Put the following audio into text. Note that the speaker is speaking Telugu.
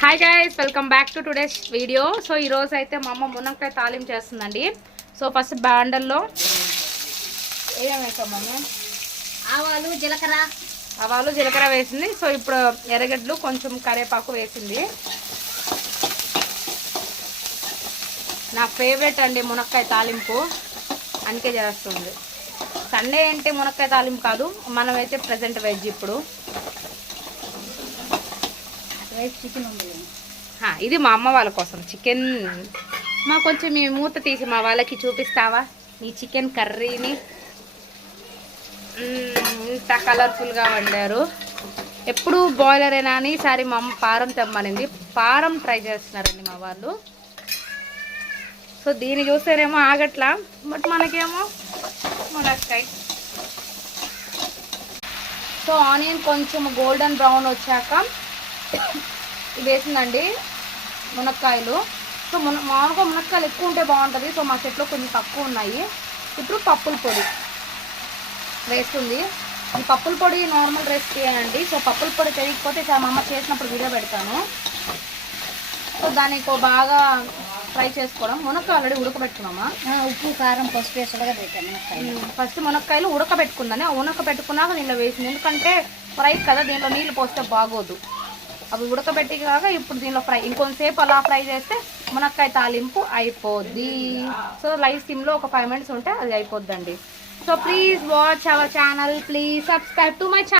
Hi guys welcome back to today's video so ఈరోజు అయితే మా అమ్మ మునక్కాయ తాలింపు చేస్తుందండి. సో ఫస్ట్ బాండల్లో ఏమేమి వేసాం మమ్మ? ఆవాలు జీలకర్ర. ఆవాలు జీలకర్ర వేసింది. సో ఇప్పుడు ఎర్రగడ్డలు కొంచెం కరివేపాకు వేసింది. నా ఫేవరెట్ అండి మునక్కాయ తాలింపు. అందుకే చేస్తుంది. సండే అంటే మునక్కాయ తాలింపు కాదు. మనమైతే ప్రజెంట్ వెజ్ ఇప్పుడు. ఇది మా అమ్మ వాళ్ళ కోసం చికెన్. మా కొంచెం మీ మూత తీసి మా వాళ్ళకి చూపిస్తావా? ఈ చికెన్ కర్రీని. ఇంత కలర్ఫుల్గా వండారు. ఎప్పుడు బాయిలర్ అయినా అని ఈసారి మా అమ్మ పారం తెమ్మనింది. పారం ట్రై చేస్తున్నారండి మా వాళ్ళు. సో దీన్ని చూస్తేనేమో ఆగట్లా. బట్ మనకేమో మునక్కాయ. సో ఆనియన్ కొంచెం గోల్డెన్ బ్రౌన్ వచ్చాక ఇవి వేసిందండి మునక్కాయలు. సో మున మామూలుగా మునక్కాయలు ఎక్కువ ఉంటే బాగుంటుంది. సో మా చెట్లో కొంచెం తక్కువ ఉన్నాయి. ఇప్పుడు పప్పుల పొడి వేస్తుంది ఈ పప్పుల పొడి నార్మల్ రెసిపీ అండి సో పప్పుల పొడి తెలియకపోతే మా అమ్మ చేసినప్పుడు వీడియో పెడతాను. సో దాన్ని ఇంకో బాగా ఫ్రై చేసుకోవడం. మునక్కాయ ఆల్రెడీ ఉడకబెట్టుకున్నామా? ఉప్పు కారం పసుపు వేసి ఉడకబెట్టాను ఫస్ట్ మునక్కాయలు ఉడకబెట్టుకుందని. ఆ ఉడకబెట్టుకున్నాక దీనిలో వేసింది. ఎందుకంటే ఫ్రై కదా దీనిలో నీళ్ళు పోస్తే బాగోదు. అవి ఉడకబెట్టి కాక ఇప్పుడు దీనిలో ఫ్రై ఇంకొంతసేపు అలా ఫ్రై చేస్తే మునక్కాయ తాలింపు అయిపోద్ది. సో లైవ్ సిమ్లో ఒక ఫైవ్ మినిట్స్ ఉంటే అది అయిపోద్దండి. So please watch our channel please subscribe to my channel